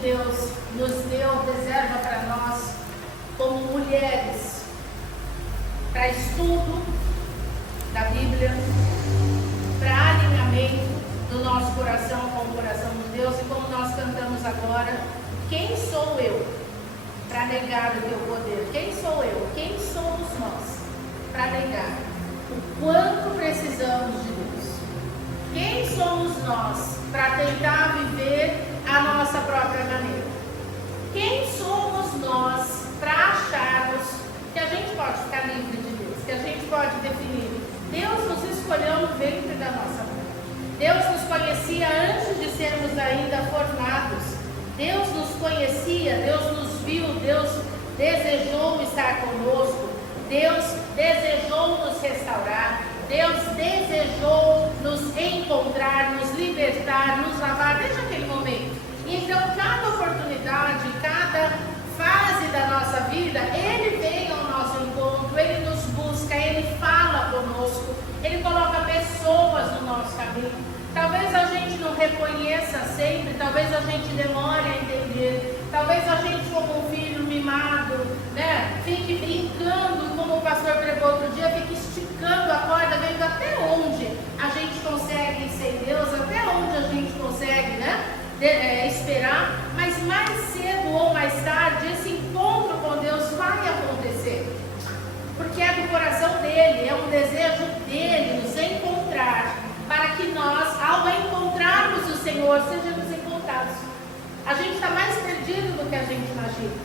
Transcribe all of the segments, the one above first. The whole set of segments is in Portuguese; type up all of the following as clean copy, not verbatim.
Deus nos deu, reserva para nós, como mulheres, para estudo da Bíblia, para alinhamento do nosso coração com o coração de Deus, e como nós cantamos agora, quem sou eu para negar o teu poder? Quem sou eu? Quem somos nós para negar o quanto precisamos de Deus? Quem somos nós para tentar viver a nossa própria maneira? Quem somos nós para acharmos que a gente pode ficar livre de Deus, que a gente pode definir? Deus nos escolheu no ventre da nossa mãe. Deus nos conhecia antes de sermos ainda formados. Deus nos conhecia, Deus nos viu, Deus desejou estar conosco, Deus desejou nos restaurar, Deus desejou nos encontrar, nos libertar, nos lavar desde aquele momento. Então, cada oportunidade, cada fase da nossa vida, Ele vem ao nosso encontro, Ele nos busca, Ele fala conosco, Ele coloca pessoas no nosso caminho. Talvez a gente não reconheça sempre, talvez a gente demore a entender, talvez a gente, como um filho mimado, né, fique brincando, como o pastor pregou outro dia, fique esticando a corda, vendo até onde a gente consegue ser Deus, até onde a gente consegue, né, esperar, mas mais cedo ou mais tarde esse encontro com Deus vai acontecer, porque é do coração dele, é um desejo dele nos encontrar, para que nós, ao encontrarmos o Senhor, sejamos encontrados. A gente está mais perdido do que a gente imagina,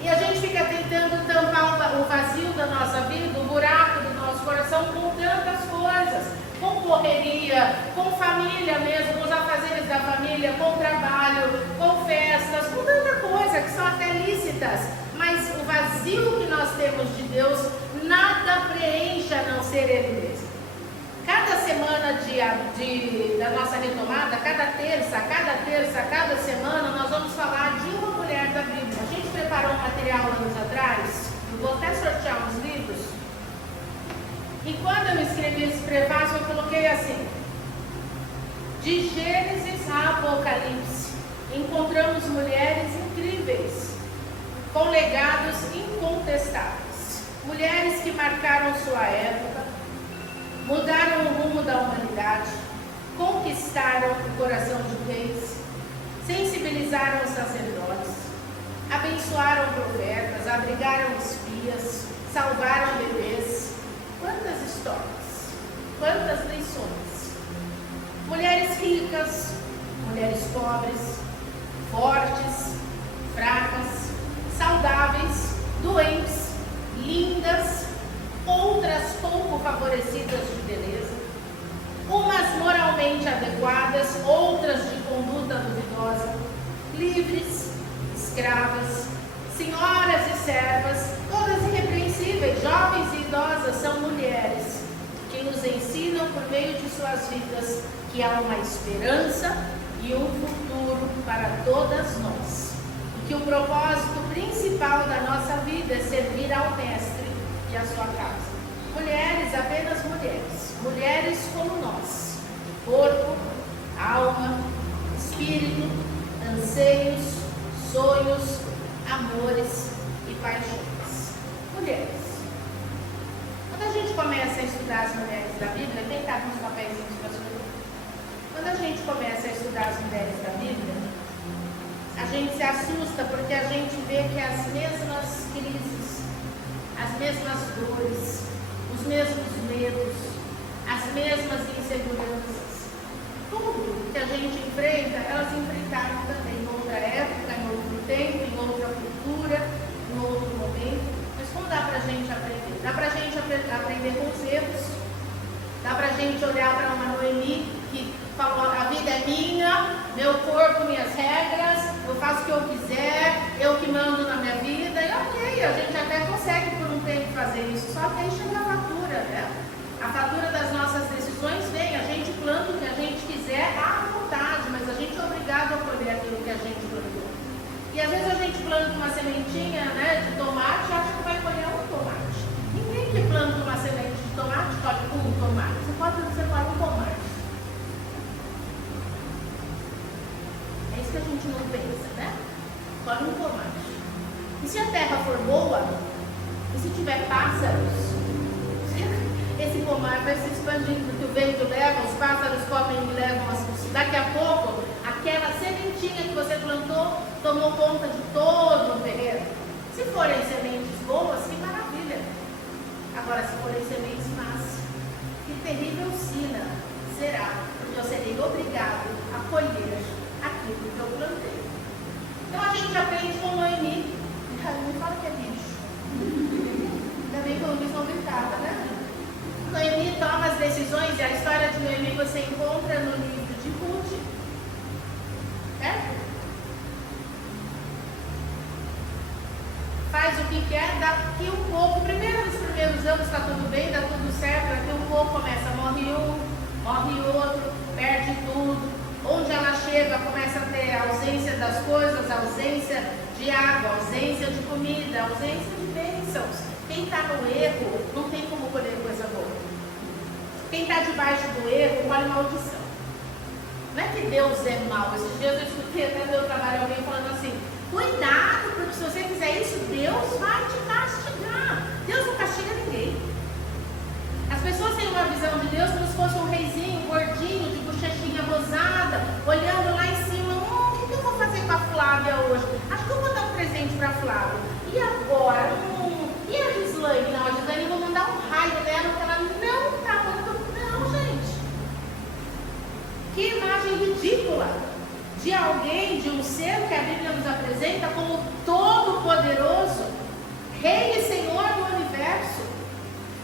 e a gente fica tentando tampar o vazio da nossa vida, o buraco do nosso coração, com tantas coisas, com correria, com família mesmo, com os afazeres da família, com trabalho, com festas, com tanta coisa que são até lícitas, mas o vazio que nós temos de Deus, nada preenche a não ser Ele mesmo. Cada semana da nossa retomada, cada terça, cada semana, nós vamos falar de uma mulher da Bíblia. A gente preparou um material anos atrás, eu vou até sortear uns livros, e quando eu escrevi esse prefácio, eu coloquei assim: de Gênesis a Apocalipse, encontramos mulheres incríveis, com legados incontestáveis, mulheres que marcaram sua época, mudaram o rumo da humanidade, conquistaram o coração de reis, sensibilizaram os sacerdotes, abençoaram profetas, abrigaram espias, salvaram bebês. Quantas histórias, quantas lições. Mulheres ricas, mulheres pobres, fortes, fracas, saudáveis, doentes, lindas, outras pouco favorecidas de beleza, umas moralmente adequadas, outras de conduta duvidosa, livres, escravas, senhoras e servas, todas irrepreensíveis, jovens e idosas, são mulheres que nos ensinam por meio de suas vidas que há uma esperança e um futuro para todas nós, e que o propósito principal da nossa vida é servir ao Mestre e a sua casa. Mulheres, apenas mulheres, mulheres como nós, corpo, alma, espírito, anseios, sonhos, amores e paixões. Mulheres. Quando a gente começa a estudar as mulheres da Bíblia, quem está com os papéis para estudar? Quando a gente começa a estudar as mulheres da Bíblia, a gente se assusta porque a gente vê que as mesmas crises, as mesmas dores, os mesmos medos, as mesmas inseguranças, tudo que a gente enfrenta, elas enfrentaram também em outra época, em outro tempo, em outra cultura, em outro momento. Mas como dá para a gente aprender? Dá para a gente aprender com os erros, dá para a gente olhar para uma Noemi que falou: a vida é minha, meu corpo, minhas regras, eu faço o que eu quiser, eu que mando na minha vida, e ok, a gente até consegue por um tempo fazer isso, só que aí chega a fatura, né? A fatura das nossas decisões vem, a gente planta o que a gente quiser à vontade, mas a gente é obrigado a colher aquilo que a gente plantou. E às vezes a gente planta uma sementinha, né, de tomate e acha que vai colher um tomate. Ninguém que planta uma semente de tomate colhe um tomate, você pode colhe um tomate. É isso que a gente não pensa, né? Come um tomate. E se a terra for boa, e se tiver pássaros, esse pomar vai se expandindo, porque o vento leva, os pássaros comem e levam daqui a pouco, aquela sementinha que você plantou tomou conta de todo o terreno. Se forem sementes boas, que maravilha. Agora, se forem sementes más, que terrível sina será, porque eu serei obrigado a colher aquilo que eu plantei. Então a gente aprende com Noemi. Não fala que é bicho. Ainda bem que o Luiz não gritava, né? Noemi toma as decisões, e a história de Noemi você encontra no livro de Ruth. Certo? Faz o que quer, daqui um pouco, primeiro nos primeiros anos está tudo bem, dá tudo certo, daqui um pouco começa, morre um, morre outro, perde tudo. Onde ela chega, começa a ter ausência das coisas, ausência de água, ausência de comida, ausência de bênçãos. Quem está no erro não tem como colher coisa boa. Quem está debaixo do erro colhe maldição. Não é que Deus é mau. Esses dias eu escutei até no meu trabalho alguém falando assim: cuidado, porque se você fizer isso, Deus vai te castigar. Deus não castiga ninguém. As pessoas têm uma visão de Deus como se fosse um reizinho gordinho, de bochechinha rosada, olhando lá em cima. O que eu vou fazer com a Flávia hoje? Acho que eu vou dar um presente para a Flávia. E agora? E a Gislaine? Não, a Gislaine eu vou mandar um raio nela, porque ela não está muito. Não, gente. Que imagem ridícula de alguém, de um ser que a Bíblia nos apresenta como todo-poderoso, Rei e Senhor do universo,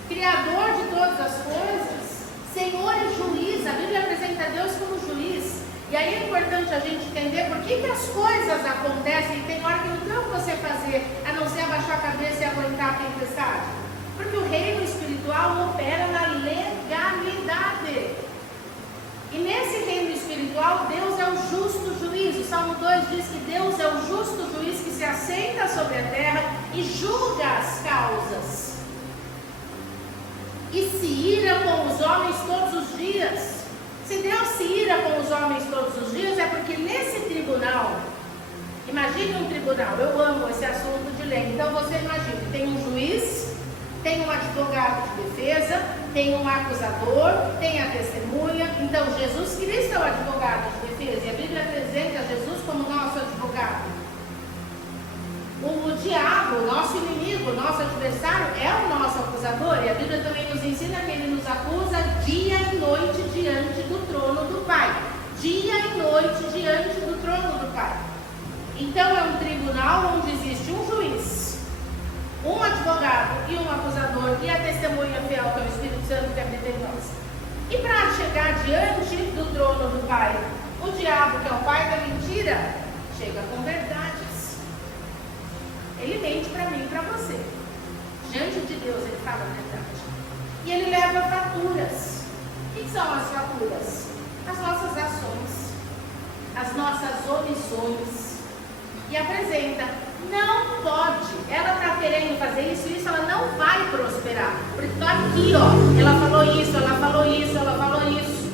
Criador de todas as coisas, Senhor e juiz. A Bíblia apresenta Deus como juiz. E aí é importante a gente entender por que as coisas acontecem e tem hora que não tem o que você fazer, a não ser abaixar a cabeça e aguentar a tempestade. Porque o reino espiritual opera na legalidade. E nesse reino espiritual, Deus é o justo juiz. O Salmo 2 diz que Deus é o justo juiz que se assenta sobre a terra e julga as causas. E se ira com os homens todos os dias. Se Deus se ira com os homens todos os dias, é porque nesse tribunal, imagine um tribunal, eu amo esse assunto de lei, então você imagina, tem um juiz, tem um advogado de defesa, tem um acusador, tem a testemunha. Então Jesus Cristo é o advogado de defesa, e a Bíblia apresenta Jesus como nosso advogado. O diabo, nosso inimigo, nosso adversário, é o nosso acusador, e a Bíblia também nos ensina que ele nos acusa dia e noite diante do trono do Pai. Dia e noite diante do trono do Pai. Então é um tribunal onde existe um juiz, um advogado e um acusador, e a testemunha fiel, que é o Espírito Santo que habita em nós. E para chegar diante do trono do Pai, o diabo, que é o pai da mentira, chega com verdades. Ele mente para mim e para você. Diante de Deus ele fala a verdade. E ele leva faturas. O que são as faturas? As nossas ações, as nossas omissões. E apresenta, não pode. Ela está querendo fazer isso, ela não vai prosperar. Porque está aqui, ó. Ela falou isso, ela falou isso, ela falou isso.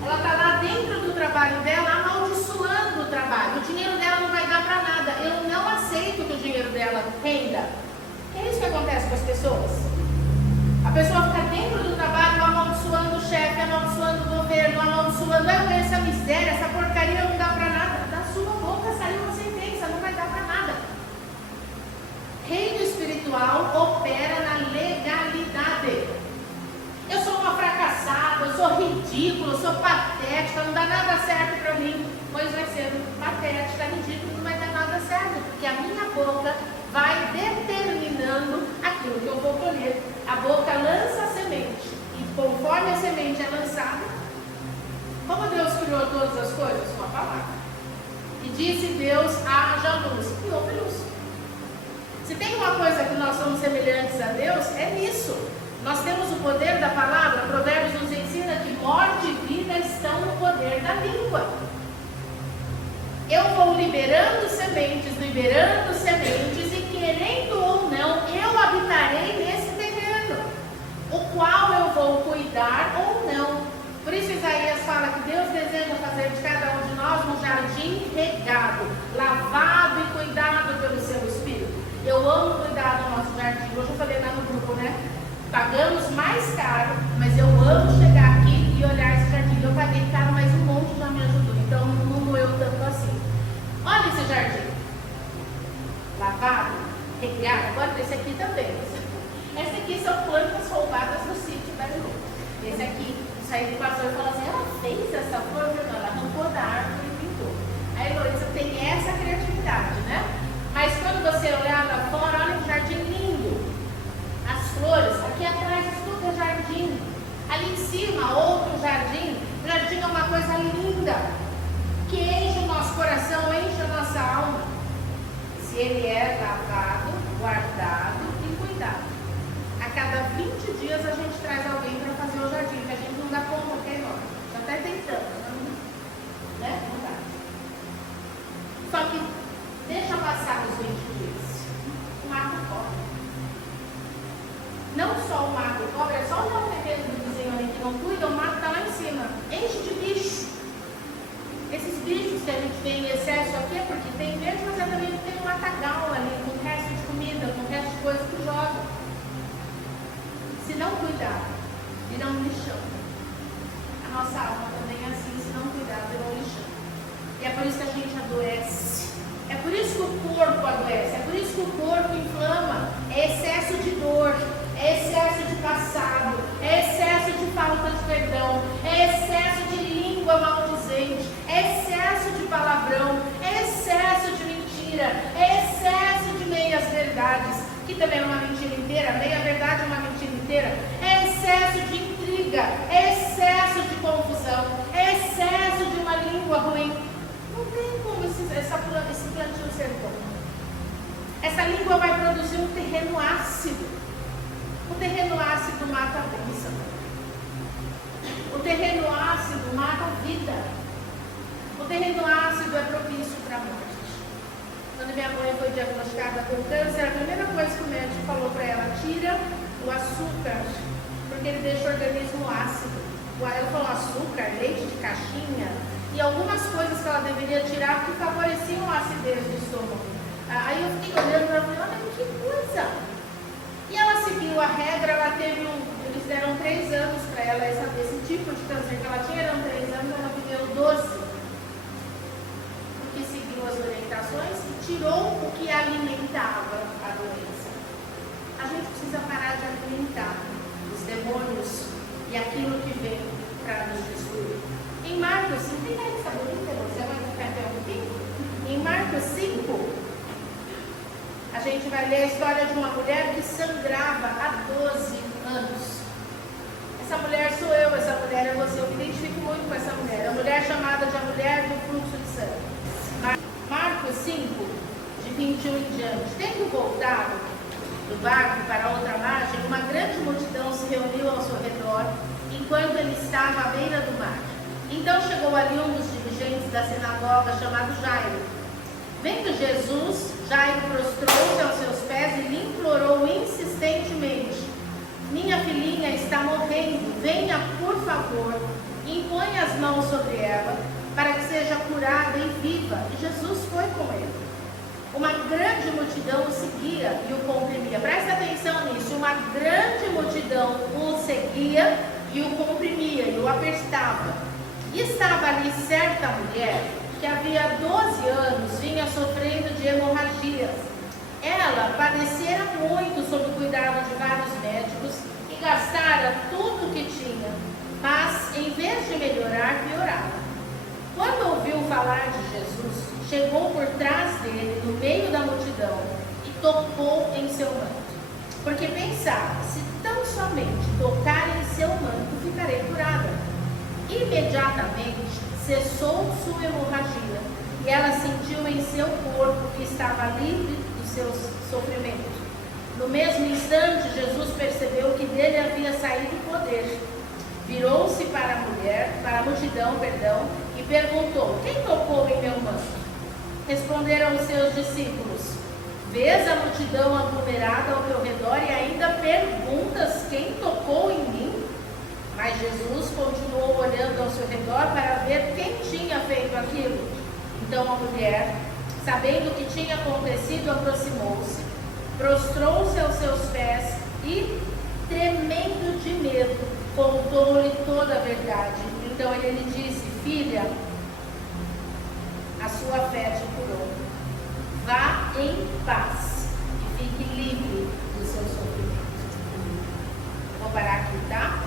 Ela está lá dentro do trabalho dela, amaldiçoando o trabalho. O dinheiro dela não vai dar para nada. Eu não aceito que o dinheiro dela renda. É isso que acontece com as pessoas. A pessoa fica dentro do trabalho, amaldiçoando o chefe, amaldiçoando o governo, amaldiçoando. Essa miséria, essa porcaria não dá para nada. Da sua boca saiu uma sentença, não vai dar para nada. Reino espiritual opera na legalidade. Eu sou uma fracassada, eu sou ridícula, eu sou patética, não dá nada certo para mim. Pois vai ser patética, ridícula, não vai dar nada certo, porque a minha boca vai determinando aquilo que eu vou colher. A boca lança a semente, e conforme a semente é lançada, como Deus criou todas as coisas? Com a palavra. E disse Deus, haja luz, e houve luz. Se tem uma coisa que nós somos semelhantes a Deus, é nisso. Nós temos o poder da palavra. Provérbios nos ensina que morte e vida estão no poder da língua. Eu vou liberando sementes, e querendo ou não, eu habitarei nesse terreno, o qual eu vou cuidar ou não. Por isso Isaías fala que Deus deseja fazer de cada um de nós um jardim regado, lavado e cuidado lá no nosso jardim. Hoje eu falei lá no grupo, né? Pagamos mais caro, mas eu amo chegar aqui e olhar esse jardim. Eu paguei caro, mas um monte já me ajudou. Então não doeu tanto assim. Olha esse jardim. Lavado, regado. Agora esse aqui também. Esse aqui são plantas roubadas do sítio da Lu. Esse aqui, saiu do pastor e falou assim, ela fez essa flor, não, ela arrancou da árvore e pintou. A Heloísa tem essa criatividade, né? Mas quando você olhar lá fora, olha que jardim lindo. As flores, aqui atrás tudo é jardim. Ali em cima, outro jardim. O jardim é uma coisa linda, que enche o nosso coração, enche a nossa alma. Se ele é lavado, guardado e cuidado. A cada 20 dias a gente traz alguém para fazer o jardim, que a gente não dá conta, ok, não? Já está tentando, né? Não dá. Só que deixa passar os 20 dias. O mato cobre. Não só o mato cobre, é só olhar o terreno do vizinho ali que não cuida, o mato está lá em cima. Enche de bicho. Esses bichos que a gente vê em excesso aqui é porque tem verde, mas também tem um matagal ali, com resto de comida, com resto de coisa que joga. Se não cuidar, virá um lixão. A nossa alma também é assim, se não cuidar, virá um lixão. E é por isso que a gente adoece. É por isso que o corpo adoece. É por isso que o corpo inflama. É excesso de dor, é excesso de passado, é excesso de falta de perdão, é excesso de língua maldizente, é excesso de palavrão, é excesso de mentira, é excesso de meias verdades, que também é uma mentira inteira, meia verdade é uma mentira inteira, é excesso de intriga, é excesso de confusão, é excesso de uma língua ruim. Não tem como esse plantio ser bom. Essa língua vai produzir um terreno ácido. O terreno ácido mata a bênção. O terreno ácido mata a vida. O terreno ácido é propício para a morte. Quando minha mãe foi diagnosticada com câncer, a primeira coisa que o médico falou para ela, tira o açúcar, porque ele deixa o organismo ácido. Ela falou açúcar, leite de caixinha e algumas coisas que ela deveria tirar que favoreciam a acidez do estômago. Aí eu fiquei olhando para ela e falei, olha que coisa! E ela seguiu a regra, ela teve eles deram 3 anos para ela, esse tipo de câncer que ela tinha, eram 3 anos, ela viveu 12. Porque seguiu as orientações e tirou o que alimentava a doença. A gente precisa parar de alimentar os demônios e aquilo que vem para nos destruir. Em Marcos 5, tem aí essa bonita, você vai ficar até um pouquinho? Em Marcos 5, a gente vai ler a história de uma mulher que sangrava há 12 anos. Essa mulher sou eu, essa mulher é você. Eu me identifico muito com essa mulher. A mulher chamada de a mulher do fluxo de sangue. Marcos 5, de 21 em diante. Tendo voltado do barco para a outra margem, uma grande multidão se reuniu ao seu redor, enquanto ele estava à beira do mar. Então chegou ali um dos dirigentes da sinagoga, chamado Jairo. Vendo Jesus, Jairo prostrou-se aos seus pés e lhe implorou insistentemente: minha filhinha está morrendo, venha por favor, impõe as mãos sobre ela, para que seja curada e viva. E Jesus foi com ele. Uma grande multidão o seguia e o comprimia. Presta atenção nisso, uma grande multidão o seguia e o comprimia, e o apertava. E estava ali certa mulher, que havia 12 anos vinha sofrendo de hemorragias. Ela padecera muito sob o cuidado de vários médicos e gastara tudo o que tinha, mas em vez de melhorar, piorava. Quando ouviu falar de Jesus, chegou por trás dele, no meio da multidão, e tocou em seu manto. Porque pensava, se tão somente tocar em seu manto, ficarei curada. Imediatamente cessou sua hemorragia e ela sentiu em seu corpo que estava livre do seu sofrimento. No mesmo instante, Jesus percebeu que dele havia saído o poder. Virou-se para a multidão, e perguntou: quem tocou em meu manto? Responderam os seus discípulos: vês a multidão aglomerada ao teu redor e ainda perguntas: quem tocou em mim? Mas Jesus continuou olhando ao seu redor para ver quem tinha feito aquilo. Então a mulher, sabendo o que tinha acontecido, aproximou-se prostrou-se aos seus pés e, tremendo de medo, contou-lhe toda a verdade. Então ele lhe disse: filha, a sua fé te curou. Vá em paz e fique livre do seu sofrimento. Vou parar aqui, tá?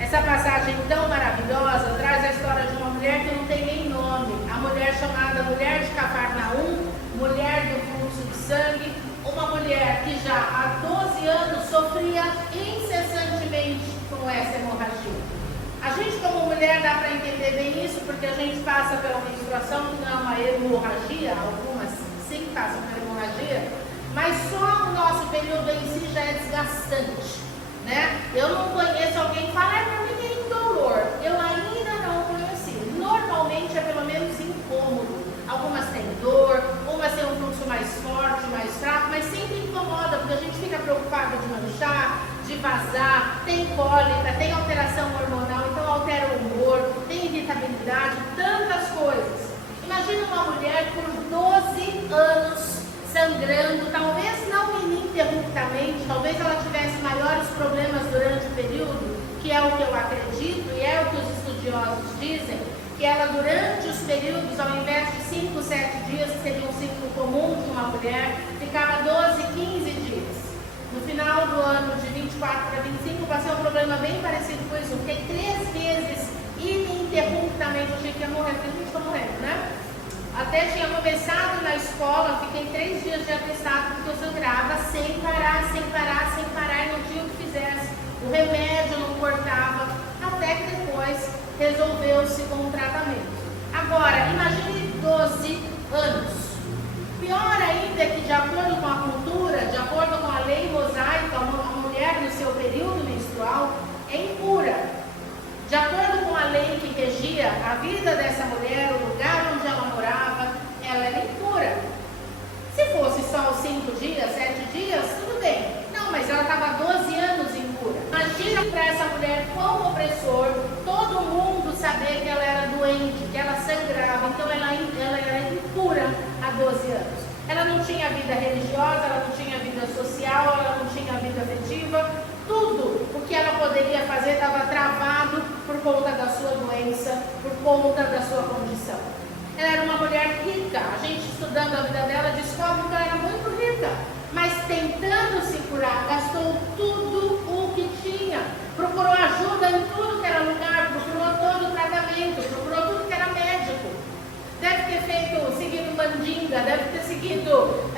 Essa passagem tão maravilhosa traz a história de uma mulher que não tem nem nome. A mulher chamada Mulher de Cafarnaum, mulher do fluxo de sangue, uma mulher que já há 12 anos sofria incessantemente com essa hemorragia. A gente como mulher dá para entender bem isso, porque a gente passa pela menstruação, que não é uma hemorragia, algumas sim passam pela hemorragia, mas só o nosso período em si já é desgastante, né? Eu não conheço alguém que fala, para mim tem indolor. Eu ainda não conheci. Normalmente é pelo menos incômodo. Algumas têm dor, umas têm um fluxo mais forte, mais fraco, mas sempre incomoda, porque a gente fica preocupado de manchar, de vazar, tem cólica, tem alteração hormonal, então altera o humor, tem irritabilidade, tantas coisas. Imagina uma mulher por 12 anos sangrando, talvez não ininterruptamente, talvez ela tivesse maiores problemas durante o período, que é o que eu acredito e é o que os estudiosos dizem, que ela durante os períodos, ao invés de 5, 7 dias, que seria um ciclo comum de uma mulher, ficava 12, 15 dias. No final do ano de 24 para 25, passei um problema bem parecido com isso. Fiquei 3 vezes ininterruptamente, achei que ia morrer, porque a gente está morrendo, né? Até tinha começado na escola, fiquei 3 dias de atestado, porque eu sangrava sem parar, e não tinha o que fizesse. O remédio não cortava, até que depois resolveu-se com o tratamento. Agora, imagine 12 anos. Pior ainda é que, de acordo com a cultura, de acordo com a lei mosaica, a mulher no seu período menstrual é impura. De acordo com a lei que regia a vida dessa mulher, o lugar onde ela morava, ela era impura. Se fosse só os 5 dias, 7 dias, tudo bem. Não, mas ela estava 12 anos impura. Imagina para essa mulher quão opressor todo mundo saber que ela era doente, que ela sangrava, então ela era impura há 12 anos. Ela não tinha vida religiosa, ela não tinha vida social, ela não tinha vida afetiva, tudo o que ela poderia fazer estava travado por conta da sua doença, por conta da sua condição. Ela era uma mulher rica, a gente estudando a vida dela descobre que ela era muito rica, mas tentando se curar, gastou tudo o que tinha, procurou ajuda em tudo que era lugar, procurou todo o tratamento, procurou tudo que era médico. Deve ter seguido mandinga, deve ter seguido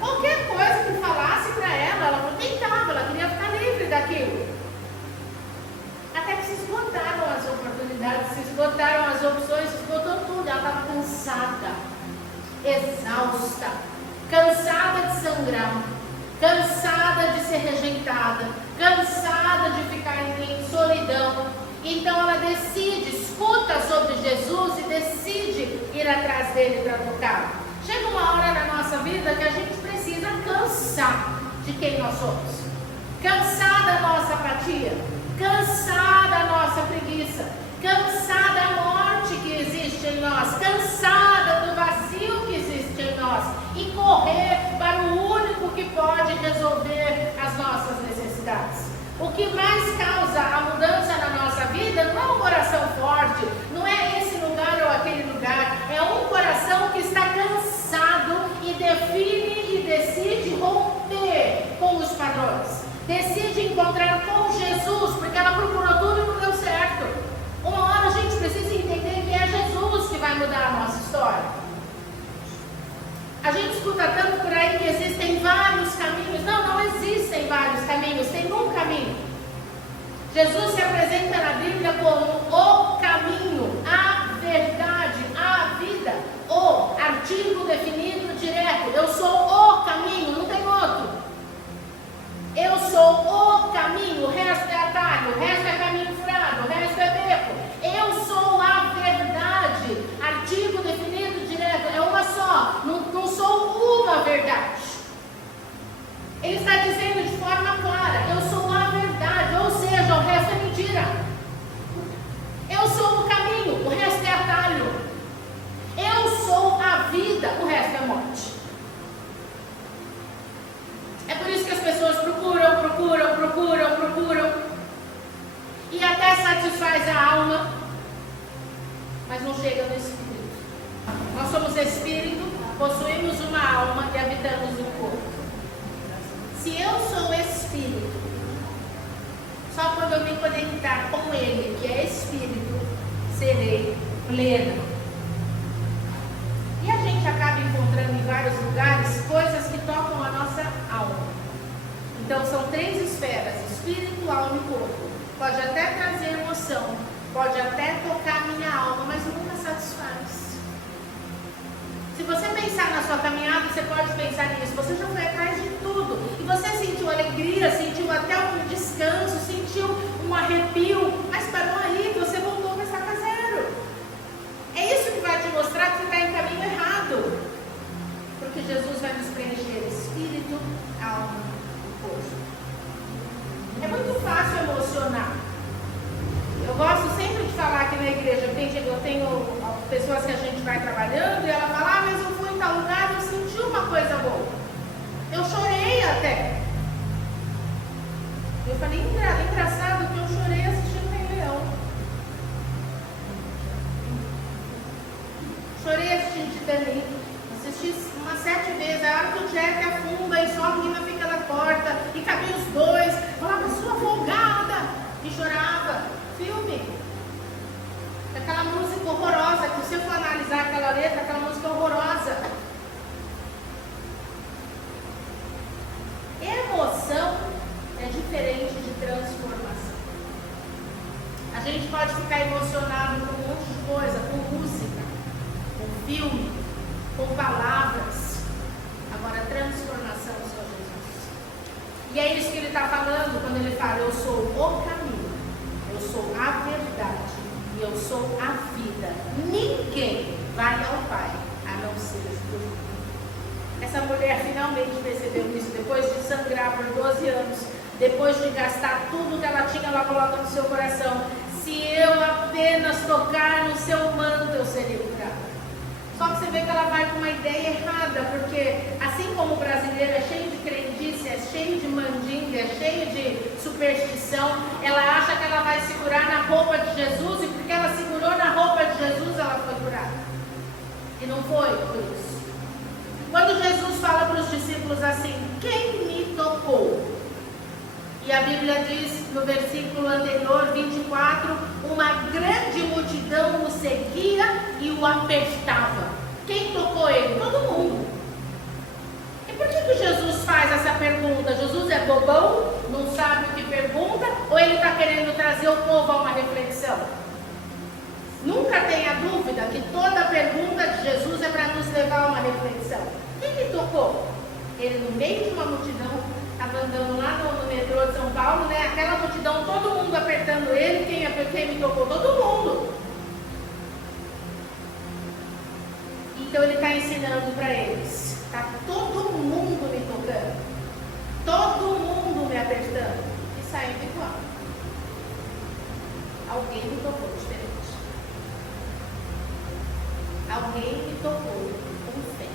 qualquer coisa que falasse para ela. Ela tentava, ela queria ficar livre daquilo. Até que se esgotaram as oportunidades, se esgotaram as opções, se esgotou tudo. Ela estava cansada, exausta, cansada de sangrar, cansada de ser rejeitada, cansada de ficar em solidão. Então ela decide, escuta sobre Jesus e decide ir atrás dele para tocar. Chega uma hora na nossa vida que a gente precisa cansar de quem nós somos, cansar da nossa apatia, cansar da nossa preguiça, cansar da morte que existe em nós, cansada do vazio que existe em nós e correr para o único que pode resolver as nossas necessidades. O que mais causa a mudança na nossa vida não é um coração forte, não é esse lugar ou aquele lugar, é um coração que está cansado e define e decide romper com os padrões, decide encontrar com Jesus, porque ela procurou tudo e não deu certo. Uma hora a gente precisa entender que é Jesus que vai mudar a nossa história. A gente escuta tanto por aí que existem vários caminhos. Não existem vários caminhos, tem um caminho. Jesus se apresenta na Bíblia como o caminho, a verdade, a vida. O artigo definido direto. Eu sou o caminho, não tem outro. Eu sou o caminho, o resto é atalho, o resto é caminho furado, o resto é beco. Eu sou a verdade, artigo definido direto, é uma só, não sou uma verdade. Ele está dizendo de forma clara, eu sou a verdade, ou seja, o resto é mentira. Eu sou o caminho, o resto é atalho. Eu sou a vida, o resto é morte. alma, mas não chega no espírito. Nós somos espírito, possuímos uma alma e habitamos no corpo. Se eu sou espírito, só quando eu me conectar com Ele, que é espírito, serei plena. E a gente acaba encontrando em vários lugares coisas que tocam a nossa alma. Então são 3 esferas: espírito, alma e corpo. Pode até trazer emoção, pode até tocar a minha alma, mas nunca satisfaz. Se você pensar na sua caminhada, você pode pensar nisso. Você já foi atrás de tudo. E você sentiu alegria, sentiu até um descanso, sentiu um arrepio, mas parou aí, você voltou para estaca zero. É isso que vai te mostrar que você está em caminho errado. Porque Jesus vai nos preencher espírito, alma e corpo. É muito fácil emocionar. Eu gosto sempre de falar aqui na igreja. Eu tenho pessoas que a gente vai trabalhando e ela fala: mas eu fui em tal lugar e eu senti uma coisa boa. Eu chorei até. Eu falei: engraçado que eu chorei assistindo Rei Leão. Chorei assistindo Titanic. Assisti umas 7 vezes. A hora que o Jack afunda e só a menina fica na porta e cabia os dois. Falava: sua folgada. E chorava. Filme. Aquela música horrorosa, que se você for analisar aquela letra, aquela música horrorosa. Emoção é diferente de transformação. A gente pode ficar emocionado com um monte de coisa, com música, com filme, com palavras. Agora, transformação é só Jesus. E é isso que ele está falando quando ele fala: eu sou o caminho, eu sou a verdade e eu sou a vida. Ninguém vai ao Pai a não ser por mim. Essa mulher finalmente percebeu isso, depois de sangrar por 12 anos, depois de gastar tudo que ela tinha, ela coloca no seu coração: se eu apenas tocar no seu manto, eu serei curada. Só que você vê que ela vai com uma ideia errada, porque assim como o brasileiro é cheio de crendice, é cheio de mandinga, é cheio de superstição, ela acha que ela vai segurar na roupa de Jesus, e porque ela segurou na roupa de Jesus, ela foi curada. E não foi por isso. Quando Jesus fala para os discípulos assim: quem me tocou? E a Bíblia diz no versículo anterior, 24, uma grande multidão o seguia e o apertava. Quem tocou ele? Todo mundo. E por que Jesus faz essa pergunta? Jesus é bobão? Não sabe o que pergunta? Ou ele está querendo trazer o povo a uma reflexão? Nunca tenha dúvida que toda pergunta de Jesus é para nos levar a uma reflexão. Quem me tocou? Ele, no meio de uma multidão, estava andando lá no metrô de São Paulo, né? Aquela multidão, todo mundo apertando ele. Quem me tocou? Todo mundo. Então ele está ensinando para eles: está todo mundo me tocando, todo mundo me apertando, e saindo igual. Alguém me tocou diferente. Alguém me tocou com fé.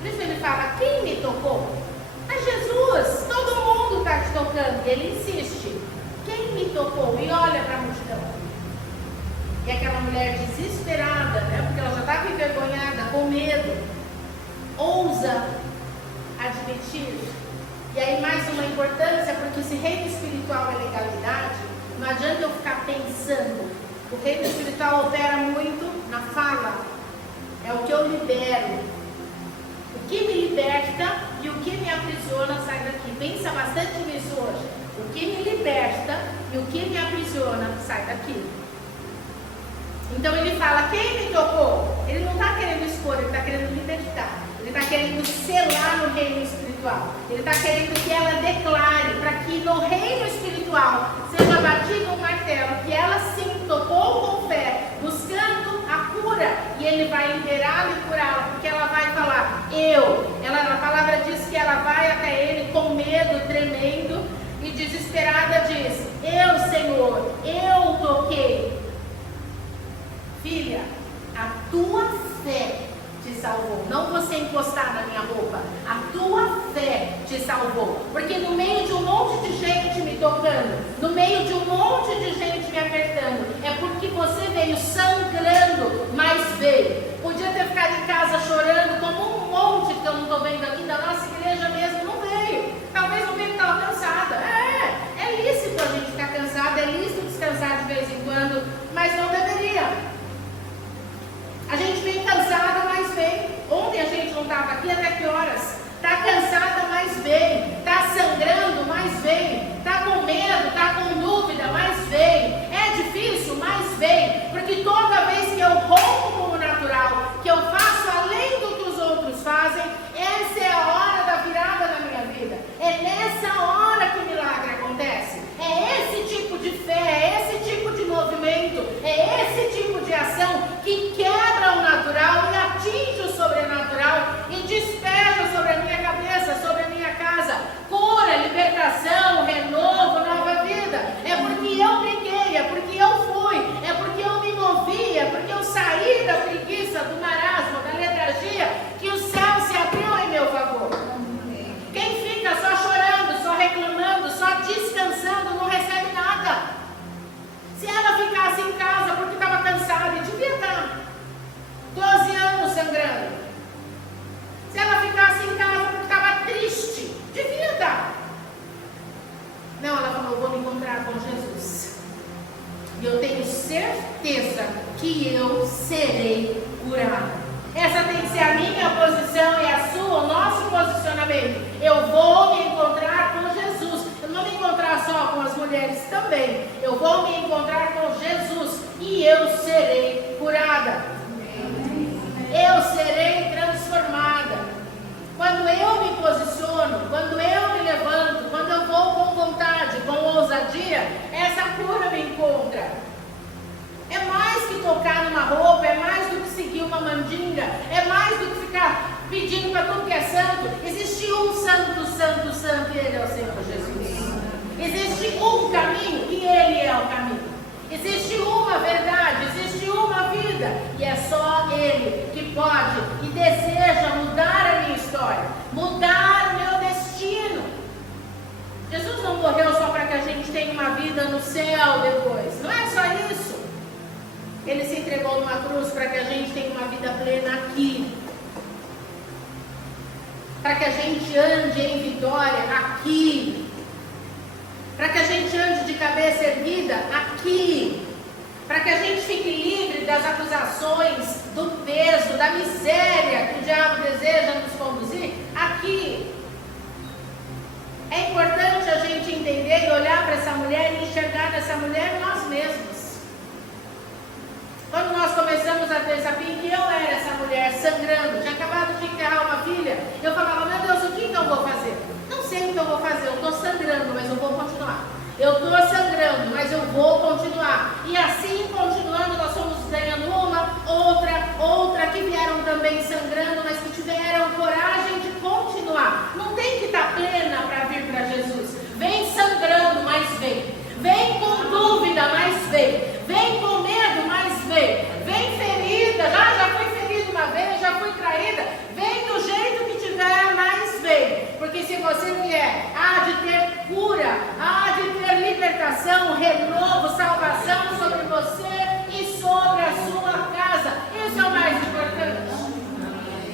Por isso ele fala: quem me tocou? Mas Jesus, todo mundo está te tocando. E ele insiste: quem me tocou? E olha para a multidão. E aquela mulher desesperada, né? Porque ela já estava envergonhada, com medo, ousa admitir. E aí mais uma importância, porque se reino espiritual é legalidade, não adianta eu ficar pensando. O reino espiritual opera muito na fala. É o que eu libero. O que me liberta e o que me aprisiona sai daqui. Pensa bastante nisso hoje. O que me liberta e o que me aprisiona sai daqui. Então ele fala: quem me tocou? Ele não está querendo expor, ele está querendo libertar. Ele está querendo selar no reino espiritual. Ele está querendo que ela declare, para que no reino espiritual seja batido um martelo, que ela sim tocou com fé, buscando a cura, e ele vai liberá-la e curá-la, porque ela vai falar: a palavra diz que ela vai até ele com medo, tremendo, e desesperada diz: eu, Senhor, eu toquei. Filha, a tua fé te salvou. salvou. Não você encostar na minha roupa. A tua fé te salvou. Porque no meio de um monte de gente me tocando, no meio de um monte de gente me apertando, é porque você veio sangrando, mas veio. Podia ter ficado em casa chorando, como um monte que eu não estou vendo aqui da nossa igreja mesmo, não veio. Talvez não veio porque estava cansada. É lícito a gente ficar cansado, é lícito descansar de vez em quando, mas não deveria. A gente vem cansada, mas vem. Ontem a gente não estava aqui, até que horas? Está cansada, mas vem. Está sangrando, mas vem. Está com medo, está com dúvida, mas vem. É difícil, mas vem. Porque toda vez que eu rompo com o natural, que eu faço além do que os outros fazem, essa é a hora da virada na minha vida. É nessa hora que o milagre acontece. É esse tipo de fé, é esse tipo de movimento, é esse tipo de ação que quebra o natural e atinge o sobrenatural e despeja sobre a minha cabeça, sobre a minha casa, cura, libertação, renovo, nova vida. É porque eu briguei, é porque eu fui, é porque eu me movi, é porque eu saí da preguiça, do marasmo, da letargia, que o céu se abriu em meu favor. Quem fica só chorando, só reclamando, só descansando, não recebe nada. Se ela ficasse em casa porque estava cansada, e devia estar 12 anos sangrando. Se ela ficasse em casa porque estava triste, devia estar. Não, ela falou, vou me encontrar com Jesus. E eu tenho certeza que eu serei curada. Essa tem que ser a minha posição e a sua, o nosso posicionamento. Eu vou me encontrar com Jesus. Eu não vou me encontrar só com as mulheres também. Eu vou me encontrar com Jesus e eu serei curada. Eu serei transformada. Quando eu me posiciono, quando eu me levanto, quando eu vou com vontade, com ousadia, essa cura me encontra. É mais que tocar numa roupa, é mais do que seguir uma mandinga, é mais do que ficar pedindo para tudo que é santo. Existe um santo, santo, santo, e Ele é o Senhor Jesus. Existe um caminho, e Ele é o caminho. Existe uma verdade, existe uma vida, e é só Ele que pode e deseja mudar a minha história, mudar o meu destino. Jesus não morreu só para que a gente tenha uma vida no céu depois, não é só isso. Ele se entregou numa cruz para que a gente tenha uma vida plena aqui. Para que a gente ande em vitória aqui. Para que a gente ande de cabeça erguida aqui. Para que a gente fique livre das acusações, do peso, da miséria que o diabo deseja nos conduzir aqui. É importante a gente entender e olhar para essa mulher e enxergar nessa mulher nós mesmos. Quando nós começamos a ter desafio, que eu era essa mulher sangrando, tinha acabado de enterrar uma filha, eu falava, meu Deus, o que eu vou fazer? Não sei o que eu vou fazer, eu estou sangrando, mas eu vou continuar. Eu estou sangrando, mas eu vou continuar. E assim, continuando, nós fomos ganhando uma, outra, que vieram também sangrando, mas que tiveram coragem de continuar. Não tem que estar plena para vir para Jesus. Vem sangrando, mas vem. Vem com dúvida, mas vem. Vem com medo, mas vem. Vem ferida, já fui ferida uma vez, já fui traída. Vem do jeito que tiver, mas vem. Porque se você vier, há de ter cura, há de ter libertação, renovo, salvação sobre você e sobre a sua casa. Isso é o mais importante.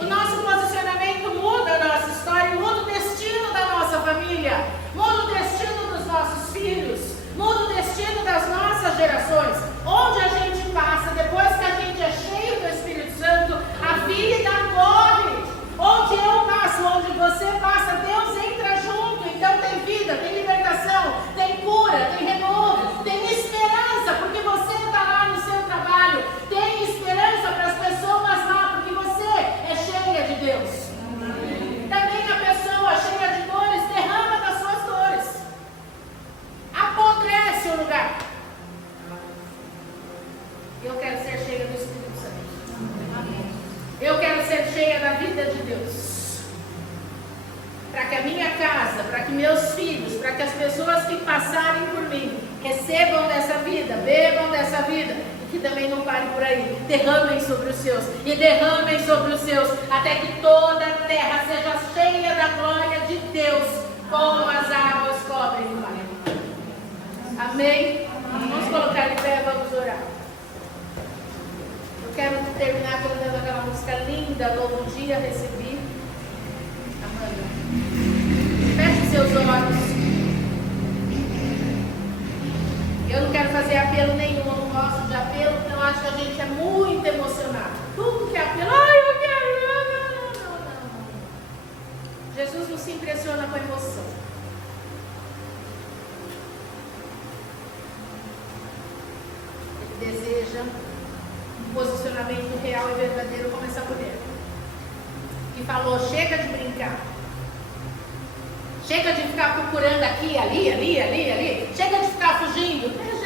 O nosso posicionamento muda a nossa história, muda o destino da nossa família, muda o destino dos nossos filhos, muda o destino das nossas gerações. Onde a gente passa, depois que a gente é cheio do Espírito Santo, a vida corre. Onde eu passo, onde você passa, Deus entra junto. Então tem vida, tem libertação, tem cura, tem renovo, tem esperança, porque você está lá no seu trabalho. Tem esperança para as pessoas lá, porque você é cheia de Deus. Também a pessoa cheia de dores derrama das suas dores, apodrece o lugar. Eu quero ser cheia do Espírito Santo. Eu quero ser cheia da vida de Deus. Para que a minha casa, para que meus filhos, para que as pessoas que passarem por mim recebam dessa vida, bebam dessa vida. E que também não pare por aí. Derramem sobre os seus, e derramem sobre os seus, até que toda a terra seja cheia da glória de Deus, como as águas cobrem o mar. Amém? Vamos colocar de pé, vamos orar. Eu quero terminar cantando aquela música linda, Novo Dia Recebi. Amanda, feche seus olhos. Eu não quero fazer apelo nenhum, eu não gosto de apelo, porque eu acho que a gente é muito emocionado. Tudo que é apelo, ai, eu quero. Não. Jesus não se impressiona com a emoção. Ele deseja um posicionamento real e verdadeiro como essa mulher, que falou: chega de brincar. Chega de ficar procurando aqui, ali. Chega de ficar fugindo.